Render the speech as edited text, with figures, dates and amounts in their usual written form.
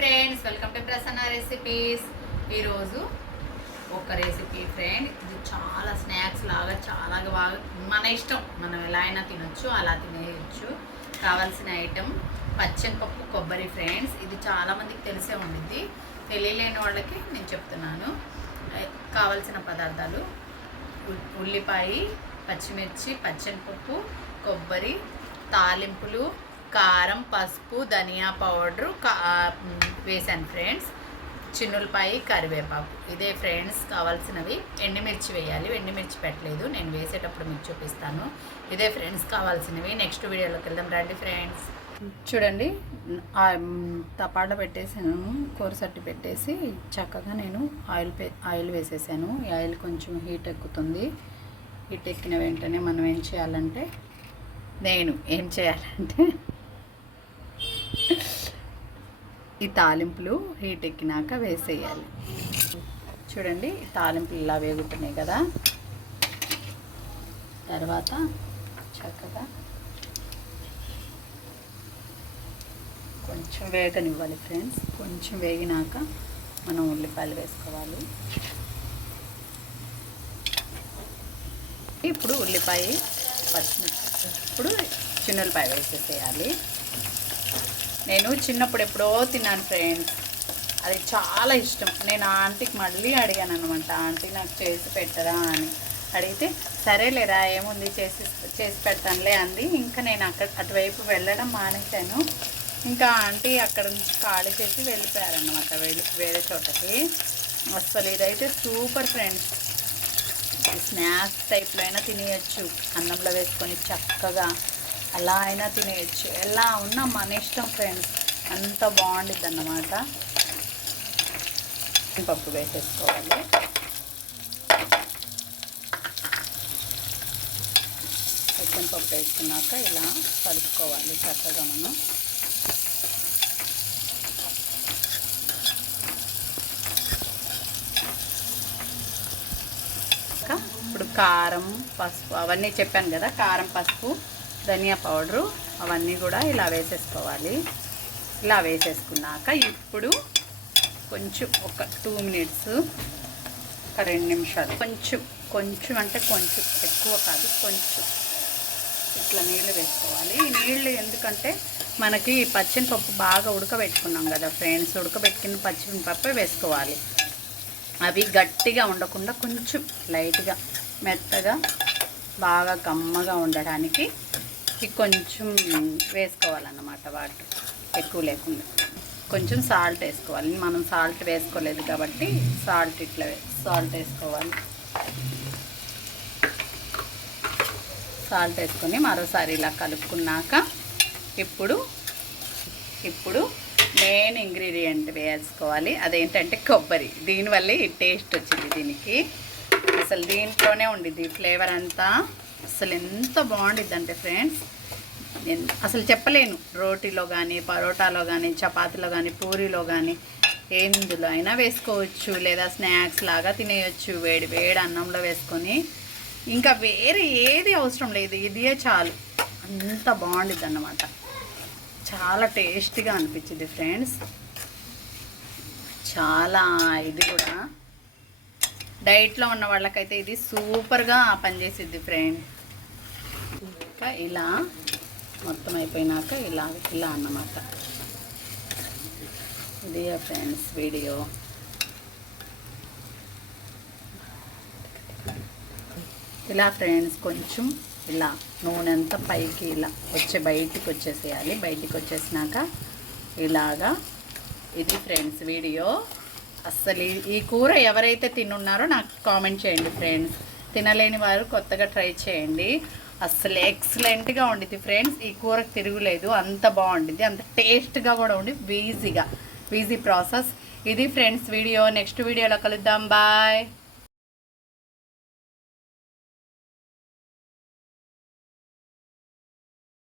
Friends, welcome to Prasanna recipes. ఈరోజు ఒక recipe friend, ఇది చాలా స్నాక్స్ లాగా చాలా బాగా మన ఇష్టం, మనం ఎలా అయినా తినొచ్చు, అలా తినేయచ్చు. కావాల్సిన ఐటెం పచ్చనిపప్పు కొబ్బరి ఫ్రెండ్స్. ఇది చాలామందికి తెలిసే ఉండిద్ది, తెలియలేని వాళ్ళకి నేను చెప్తున్నాను. కావాల్సిన పదార్థాలు ఉల్లిపాయ, పచ్చిమిర్చి, పచ్చనిపప్పు, కొబ్బరి, తాలింపులు, కారం, పసుపు, ధనియా పౌడరు వేసాను ఫ్రెండ్స్, చిన్నులపాయి, కరివేపాకు. ఇదే ఫ్రెండ్స్ కావాల్సినవి. ఎండుమిర్చి వేయాలి, ఎండుమిర్చి పెట్టలేదు, నేను వేసేటప్పుడు మీకు చూపిస్తాను. ఇదే ఫ్రెండ్స్ కావాల్సినవి. నెక్స్ట్ వీడియోలోకి వెళ్దాం రండి ఫ్రెండ్స్. చూడండి, తపాడ పెట్టేసాను, కూరసట్టి పెట్టేసి చక్కగా నేను ఆయిల్ వేసేసాను. ఈ ఆయిల్ కొంచెం హీట్ ఎక్కుతుంది. హీట్ ఎక్కిన వెంటనే మనం ఏం చేయాలంటే ఈ తాలింపులు హీట్ ఎక్కినాక వేసేయాలి. చూడండి, తాలింపులు ఇలా వేగుతున్నాయి కదా. తర్వాత చక్కగా కొంచెం వేగనివ్వాలి ఫ్రెండ్స్. కొంచెం వేగినాక మనం ఉల్లిపాయలు వేసుకోవాలి. ఇప్పుడు ఉల్లిపాయ, పచ్చిమిర్చి, ఇప్పుడు చిన్నులపాయ వేసేసేయాలి. నేను చిన్నప్పుడు ఎప్పుడో తిన్నాను ఫ్రెండ్స్, అది చాలా ఇష్టం. నేను ఆంటీకి మళ్ళీ అడిగాను అనమాట, ఆంటీ నాకు చేసి పెట్టరా అని. అడిగితే సరేలేరా, ఏముంది చేసి పెడతానులే అంది. ఇంకా నేను అటువైపు వెళ్ళడం మానేశాను. ఇంకా ఆంటీ అక్కడ నుంచి ఖాళీ చేసి వెళ్ళిపోయారనమాట వేరే చోటకి. అసలు ఇదైతే సూపర్ ఫ్రెండ్స్. స్నాక్స్ టైప్లో అయినా తినేయచ్చు, అన్నంలో వేసుకొని చక్కగా అలా అయినా తినేయచ్చు, ఎలా ఉన్నా మన ఇష్టం ఫ్రెండ్స్. అంత బాగుండిద్ది అన్నమాట. పప్పు వేసేసుకోవాలి. పప్పు వేసుకున్నాక ఇలా కలుపుకోవాలి చక్కగా మనం. ఇప్పుడు కారం, పసుపు అవన్నీ చెప్పాను కదా, కారం, పసుపు, ధనియా పౌడరు అవన్నీ కూడా ఇలా వేసేసుకోవాలి. ఇలా వేసేసుకున్నాక ఇప్పుడు కొంచెం ఒక 2 మినిట్స్, ఒక 2 నిమిషాలు కొంచెం అంటే కొంచెం ఎక్కువ కాదు, కొంచెం ఇట్లా నీళ్ళు వేసుకోవాలి. ఈ నీళ్ళు ఎందుకంటే మనకి పచ్చనిపప్పు బాగా ఉడకబెట్టుకున్నాం కదా ఫ్రెండ్స్, ఉడకబెట్టుకున్న పచ్చనిపప్పే వేసుకోవాలి. అవి గట్టిగా ఉండకుండా కొంచెం లైట్గా మెత్తగా బాగా కమ్మగా ఉండడానికి కొంచెం వేసుకోవాలన్నమాట. వాటర్ ఎక్కువ లేకుండా కొంచెం సాల్ట్ వేసుకోవాలి. మనం సాల్ట్ వేసుకోలేదు కాబట్టి సాల్ట్ వేసుకోవాలి. సాల్ట్ వేసుకొని మరోసారి ఇలా కలుపుకున్నాక ఇప్పుడు మెయిన్ ఇంగ్రీడియంట్ వేసుకోవాలి. అదేంటంటే కొబ్బరి. దీనివల్లే ఈ టేస్ట్ వచ్చింది దీనికి. అసలు దీంట్లోనే ఉండిద్ది ఫ్లేవర్ అంతా. అసలు ఎంత బాగుండిద్ది అంటే ఫ్రెండ్స్, నేను అసలు చెప్పలేను. రోటీలో కానీ, పరోటాలో కానీ, చపాతీలో కానీ, పూరీలో కానీ, ఎందులో అయినా వేసుకోవచ్చు, లేదా స్నాక్స్ లాగా తినేయచ్చు వేడి వేడి అన్నంలో వేసుకొని. ఇంకా వేరే ఏది అవసరం లేదు, ఇదే చాలు. అంత బాగుండిద్ది అన్నమాట. చాలా టేస్టీగా అనిపించింది ఫ్రెండ్స్. చాలా ఇది కూడా డైట్లో ఉన్న వాళ్ళకైతే ఇది సూపర్గా పనిచేసిద్ది ఫ్రెండ్. ఇంకా ఇలా మొత్తం అయిపోయినాక ఇలా అన్నమాట. ఇది ఫ్రెండ్స్ వీడియో. ఇలా ఫ్రెండ్స్ కొంచెం ఇలా నూనె అంతా పైకి ఇలా బయటికి వచ్చేసేయాలి. బయటికి వచ్చేసినాక ఇలాగా. ఇది ఫ్రెండ్స్ వీడియో. అస్సలు ఈ కూర ఎవరైతే తినున్నారో నాకు కామెంట్ చేయండి ఫ్రెండ్స్. తినలేని వారు కొత్తగా ట్రై చేయండి. అస్సలు ఎక్సలెంట్గా ఉండిద్ది ఫ్రెండ్స్. ఈ కూరకు తిరుగులేదు, అంత బాగుండిద్ది, అంత టేస్ట్గా కూడా ఉండి ఈజీ ప్రాసెస్. ఇది ఫ్రెండ్స్ వీడియో. నెక్స్ట్ వీడియోలో కలుద్దాం. బాయ్.